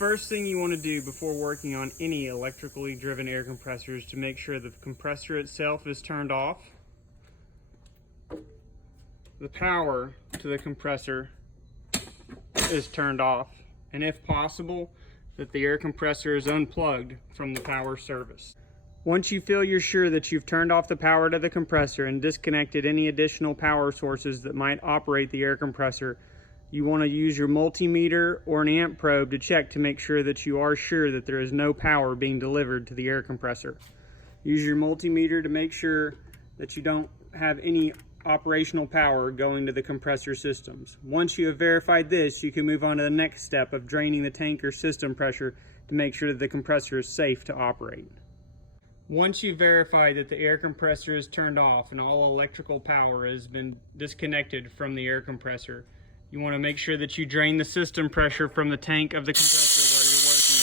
first thing you want to do before working on any electrically driven air compressor is to make sure the compressor itself is turned off, the power to the compressor is turned off, and if possible, that the air compressor is unplugged from the power service. Once you feel you're sure that you've turned off the power to the compressor and disconnected any additional power sources that might operate the air compressor, you want to use your multimeter or an amp probe to check to make sure that you are sure that there is no power being delivered to the air compressor. Use your multimeter to make sure that you don't have any operational power going to the compressor systems. Once you have verified this, you can move on to the next step of draining the tank or system pressure to make sure that the compressor is safe to operate. Once you verify that the air compressor is turned off and all electrical power has been disconnected from the air compressor, you want to make sure that you drain the system pressure from the tank of the compressor where you're working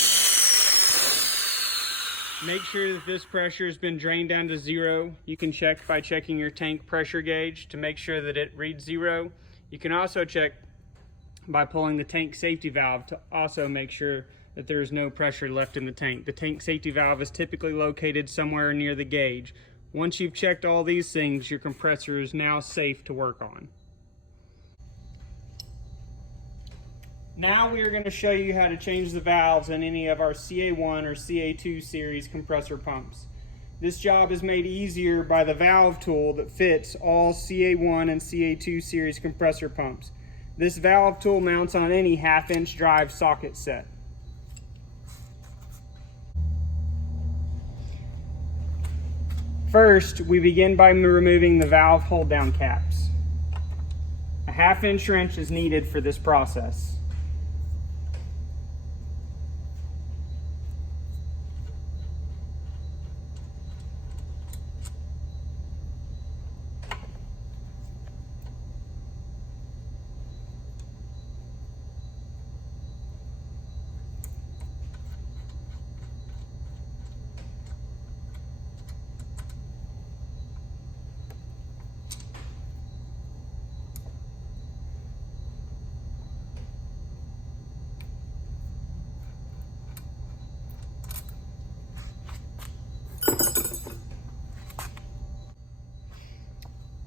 with. Make sure that this pressure has been drained down to zero. You can check by checking your tank pressure gauge to make sure that it reads zero. You can also check by pulling the tank safety valve to also make sure that there is no pressure left in the tank. The tank safety valve is typically located somewhere near the gauge. Once you've checked all these things, your compressor is now safe to work on. Now we are going to show you how to change the valves in any of our CA1 or CA2 series compressor pumps. This job is made easier by the valve tool that fits all CA1 and CA2 series compressor pumps. This valve tool mounts on any 1/2-inch drive socket set. First, we begin by removing the valve hold-down caps. A 1/2-inch wrench is needed for this process.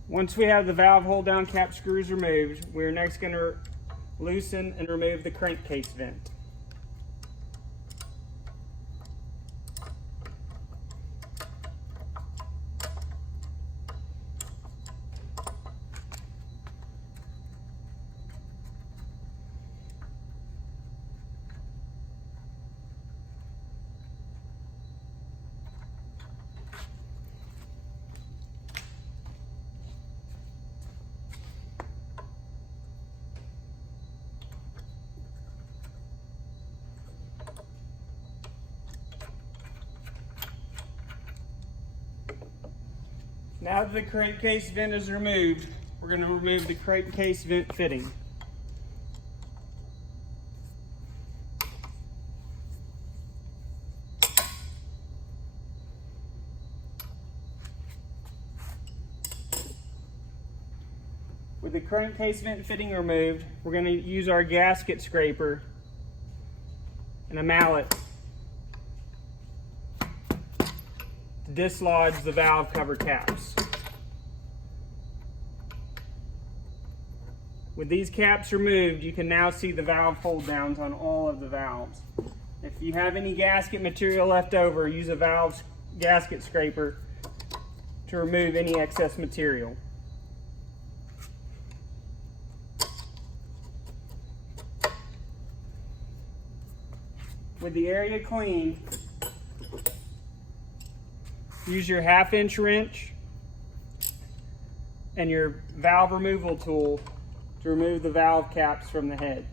Once we have the valve hold-down cap screws removed, we're next going to loosen and remove the crankcase vent. Now that the crankcase vent is removed, we're going to remove the crankcase vent fitting. With the crankcase vent fitting removed, we're going to use our gasket scraper and a mallet to dislodge the valve cover caps. With these caps removed, you can now see the valve hold downs on all of the valves. If you have any gasket material left over, use a valve gasket scraper to remove any excess material. With the area clean, use your 1/2-inch wrench and your valve removal tool to remove the valve caps from the head.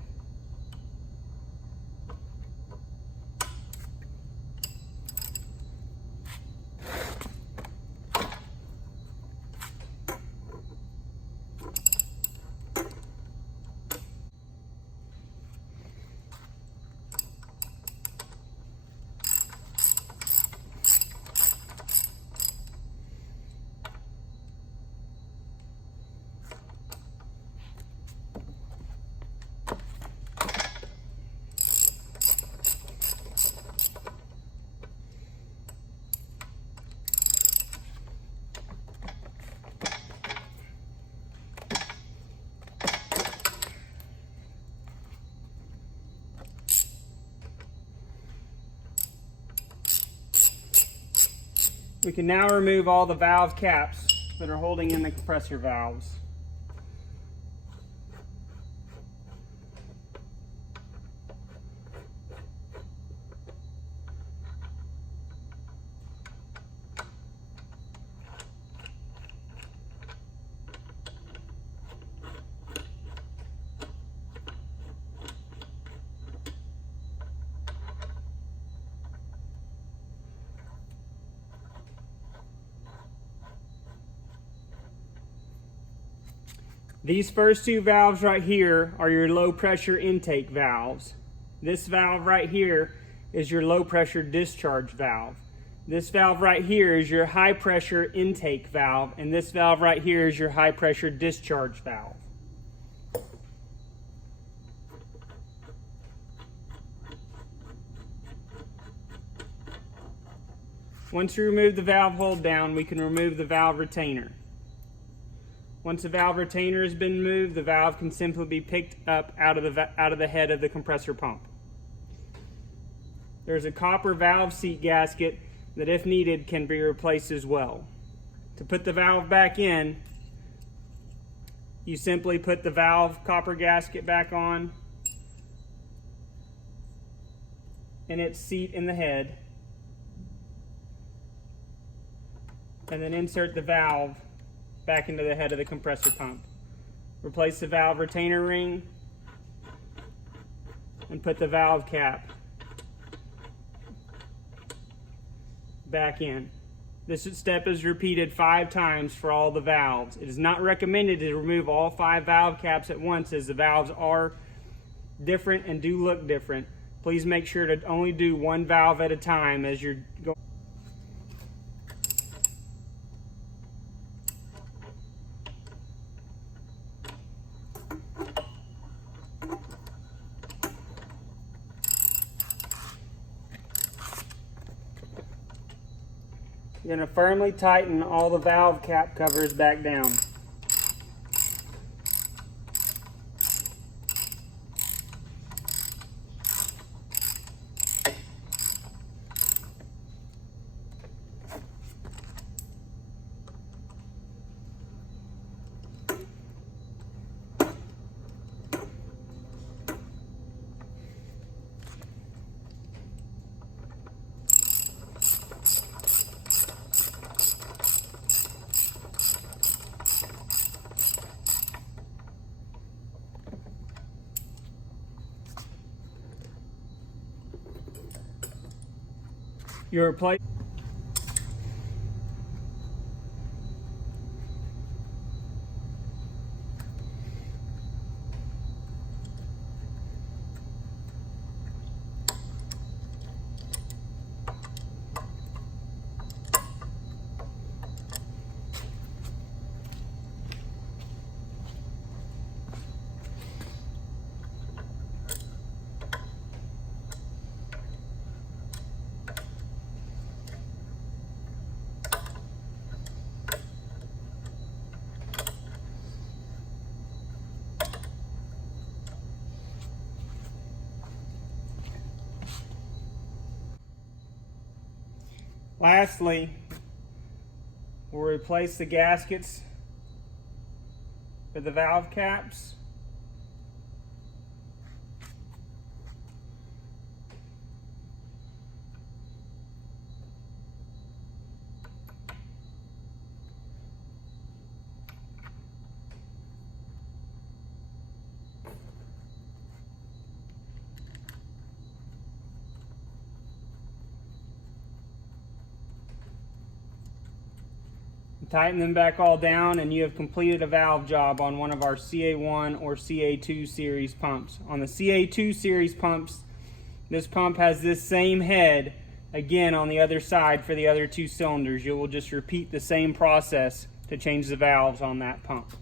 We can now remove all the valve caps that are holding in the compressor valves. These first two valves right here are your low pressure intake valves. This valve right here is your low pressure discharge valve. This valve right here is your high pressure intake valve, and this valve right here is your high pressure discharge valve. Once you remove the valve hold down, we can remove the valve retainer. Once the valve retainer has been moved, the valve can simply be picked up out of the head of the compressor pump. There's a copper valve seat gasket that, if needed, can be replaced as well. To put the valve back in, you simply put the valve copper gasket back on in its seat in the head, and then insert the valve back into the head of the compressor pump. Replace the valve retainer ring and put the valve cap back in. This step is repeated 5 times for all the valves. It is not recommended to remove all 5 valve caps at once, as the valves are different and do look different. Please make sure to only do 1 valve at a time as you're going. You're going to firmly tighten all the valve cap covers back down. You replace. Lastly, we'll replace the gaskets for the valve caps. Tighten them back all down, and you have completed a valve job on one of our CA1 or CA2 series pumps. On the CA2 series pumps, this pump has this same head again on the other side for the other 2 cylinders. You will just repeat the same process to change the valves on that pump.